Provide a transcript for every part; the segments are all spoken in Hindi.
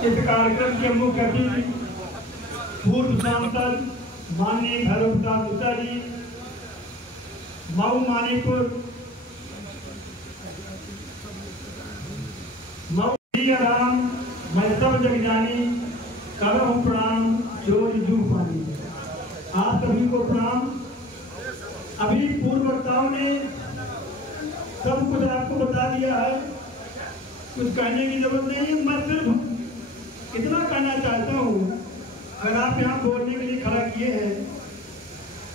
इस कार्यक्रम के मुख्य अतिथि पूर्व सांसद माननीय भैरव प्रसाद गुप्ता जी, मऊ मानीपुर राम, मैं सब जग जानी, करहूं प्रणाम जोर जू पानी। आप सभी को प्रणाम। अभी पूर्व वक्ताओं ने सब कुछ आपको बता दिया है, कुछ कहने की जरूरत नहीं है। मैं सिर्फ इतना कहना चाहता हूँ, अगर आप यहाँ बोलने के लिए खड़ा किए हैं,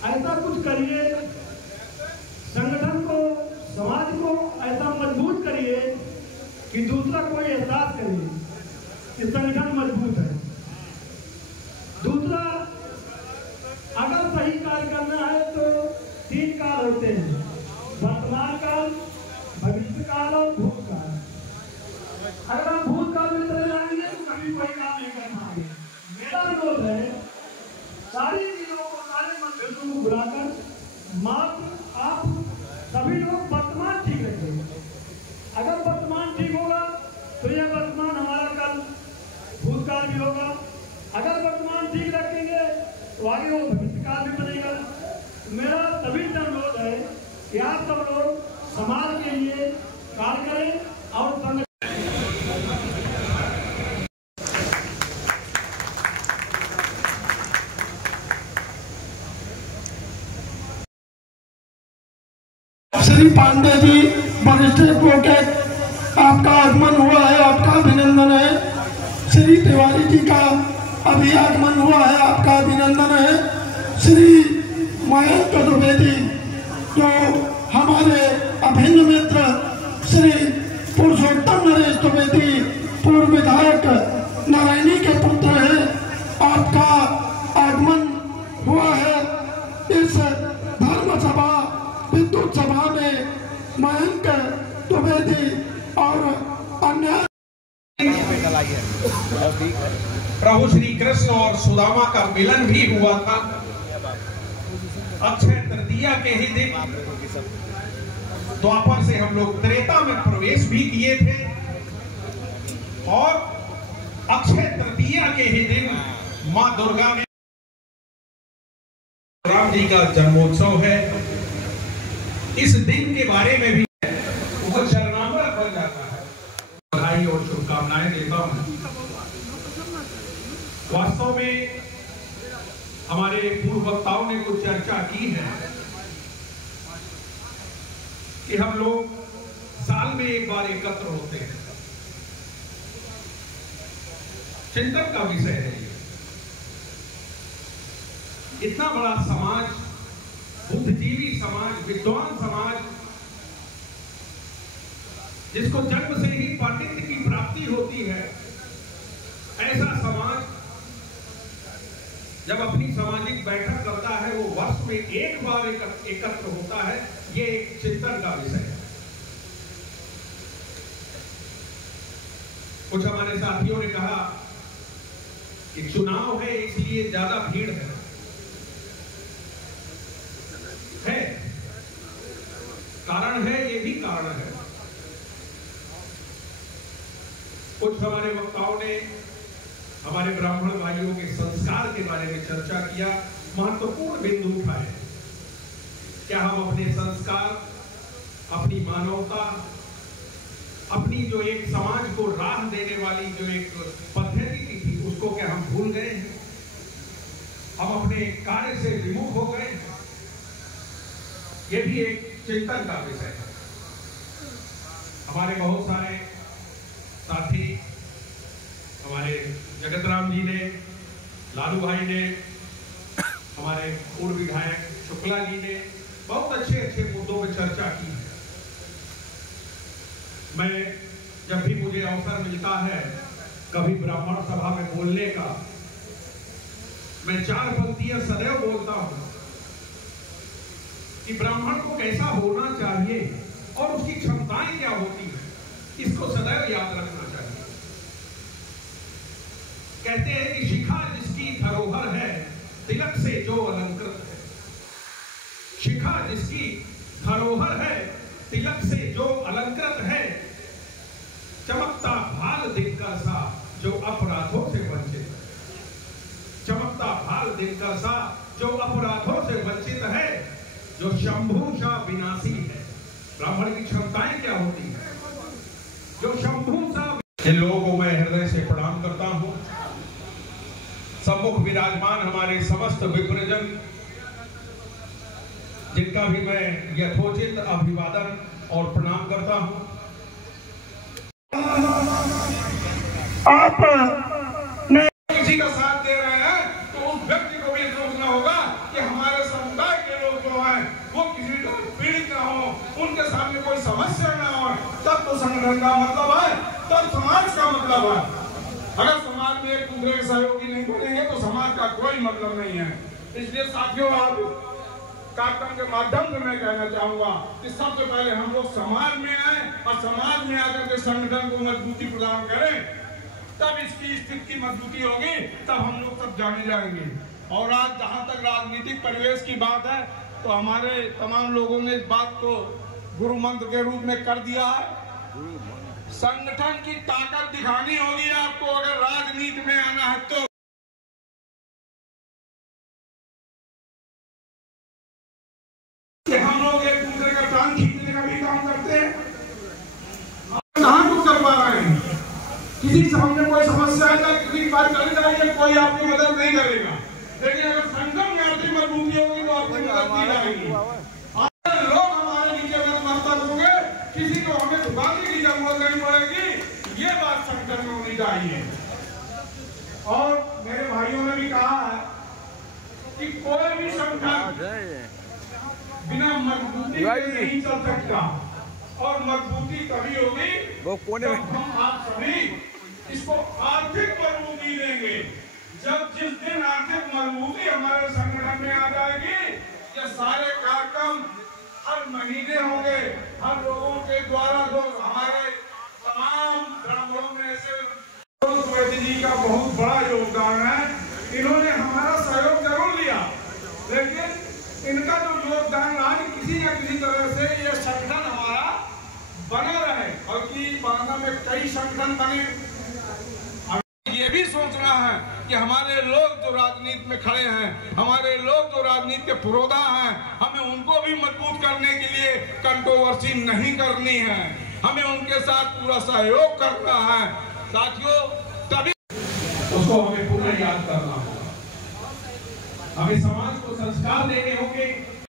ऐसा कुछ करिए, संगठन को, समाज को ऐसा मजबूत करिए कि दूसरा कोई एहसास करे कि संगठन मजबूत है। दूसरा, अगर सही कार्य करना है तो 3 काल होते हैं, वर्तमान काल, भविष्य काल और भूतकाल। अगर आप भूतकाल में चले जाएंगे तो कभी कोई काम नहीं कर पाएंगे। मेरा अनुरोध है, सारी चीजों को, सारे मतभेदों को भुलाकर मात्र आप सभी लोग वर्तमान ठीक रखेंगे। अगर वर्तमान ठीक होगा तो यह वर्तमान हमारा कल भूतकाल भी होगा। अगर वर्तमान ठीक रखेंगे तो आगे वो भविष्यकाल भी बनेगा। मेरा सभी से अनुरोध है कि आप सब लोग समाज के लिए कार्य करें और श्री पांडे जी, वरिष्ठ एडवोकेट, आपका आगमन हुआ है, आपका अभिनंदन है। श्री तिवारी जी का अभी आगमन हुआ है, आपका अभिनंदन है। श्री मयंक द्विवेदी जो हमारे अभिन्न मित्र श्री पुरुषोत्तम नरेश द्विवेदी, पूर्व विधायक नारायणी के पुत्र हैं, आपका आगमन हुआ है। इस धर्म सभा विद्युत सभा में मयंक द्विवेदी और अन्य प्रभु श्री कृष्ण और सुदामा का मिलन भी हुआ था। अक्षय तृतीया के ही दिन द्वापर से हम लोग त्रेता में प्रवेश भी किए थे और अक्षय तृतीया के ही दिन मां दुर्गा ने, राम जी का जन्मोत्सव है। इस दिन के बारे में भी वो चरणामृत बन जाता है। बधाई और शुभकामनाएं देता हूं। वास्तव में हमारे पूर्व वक्ताओं ने कुछ चर्चा की है कि हम लोग साल में एक बार एकत्र होते हैं। चिंतन का विषय है ये। इतना बड़ा समाज, बुद्धिजीवी समाज, विद्वान समाज, जिसको जन्म से ही पांडित्य की प्राप्ति होती है, ऐसा समाज जब अपनी सामाजिक बैठक करता है, वो वर्ष में एक बार एकत्र होता है। ये एक चिंतन का विषय है। कुछ हमारे साथियों ने कहा कि चुनाव है इसलिए ज्यादा भीड़ है। कारण है, ये भी कारण है। कुछ हमारे वक्ताओं ने हमारे ब्राह्मण भाइयों के संस्कार के बारे में चर्चा किया, महत्वपूर्ण बिंदु उठाए। क्या हम अपने संस्कार, अपनी मानवता, अपनी जो एक समाज को राह देने वाली जो एक पद्धति थी, उसको क्या हम भूल गए हैं? हम अपने कार्य से विमुख हो गए हैं? ये भी एक चिंतन का विषय है। हमारे बहुत सारे साथी, हमारे जगतराम जी ने, लालू भाई ने, हमारे पूर्व विधायक शुक्ला जी ने बहुत अच्छे अच्छे मुद्दों पर चर्चा की है। मैं जब भी मुझे अवसर मिलता है कभी ब्राह्मण सभा में बोलने का, मैं 4 पंक्तियां सदैव बोलता हूं कि ब्राह्मण को कैसा होना चाहिए और उसकी क्षमताएं क्या होती है, इसको सदैव याद रखना चाहिए। कहते हैं कि शिखा जिसकी धरोहर है, तिलक से जो अलंकृत है। शिखा जिसकी धरोहर है, तिलक से जो अलंकृत है, चमकता भाल दिनकर सा जो अपराधों से वंचित है, चमकता भाल दिनकर सा जो अपराधों से वंचित है, जो शंभू सा विनाशी है। ब्राह्मण की क्षमताएं क्या होती है? जो शंभू सा। इन लोगों को मैं हृदय से प्रणाम करता हूं। सम्मुख विराजमान हमारे समस्त विप्रजन, जिनका भी मैं यथोचित अभिवादन और प्रणाम करता हूं। आप किसी का साथ दे रहे हैं तो उस व्यक्ति को भी सोचना होगा कि हमारे समुदाय के लोग जो हैं वो किसी तरह पीड़ित ना हो, उनके सामने कोई समस्या ना हो, तब तो संगठन का मतलब है, तब समाज का मतलब है। अगर समाज में एक दूसरे के सहयोगी नहीं बनेंगे तो समाज का कोई मतलब नहीं है। इसलिए साथियों, आप कार्यक्रम के माध्यम से मैं कहना चाहूंगा कि सबसे पहले हम लोग समाज में आए और समाज में आकर के संगठन को मजबूती प्रदान करें, तब इसकी स्थिति की मजबूती होगी, तब हम लोग सब जाने जाएंगे। और आज जहां तक राजनीतिक परिवेश की बात है तो हमारे तमाम लोगों ने इस बात को गुरु मंत्र के रूप में कर दिया है। संगठन की ताकत दिखानी होगी आपको अगर राजनीति में आना है तो। हम लोग एक दूसरे का टांग खींचने का भी काम करते हैं, कहां कुछ कर पा रहे हैं। किसी सामने कोई समस्या है, किसी की बात करनी चाहिए, कोई आपकी मदद नहीं करेगा। लेकिन अगर संगठन में आर्थिक मजबूती होगी तो आपकी मदद की जाएगी। अगर लोग हमारे नीचे नतमस्तक होंगे, किसी को हमें झुकाने की जरूरत नहीं पड़ेगी। ये बात संगठन में होनी चाहिए। और मेरे भाइयों ने भी कहा है कि कोई भी संगठन बिना मजबूती के नहीं चल सकता, और मजबूती तभी होगी जब हम आप सभी इसको आर्थिक मजबूती देंगे। जब जिस दिन आर्थिक मजबूती हमारे संगठन में आ जाएगी, ये सारे कार्यक्रम हर महीने होंगे। हर लोगों के द्वारा जो हमारे तमाम ब्राह्मणों में से जी का बहुत बड़ा योगदान है। इन्होंने हमारा सहयोग जरूर लिया, लेकिन इनका जो योगदान रहा किसी न किसी तरह से ये संगठन हमारा बना रहे, और कि बांदा में कई संगठन बने। ये भी सोच रहा है कि हमारे लोग जो राजनीति में खड़े हैं, हमारे लोग जो राजनीति के पुरोधा हैं, हमें उनको भी मजबूत करने के लिए कंट्रोवर्सी नहीं करनी है, हमें उनके साथ पूरा सहयोग करना है। साथियों, तभी उसको हमें पूरा याद करना होगा। हमें समाज को संस्कार देने होंगे।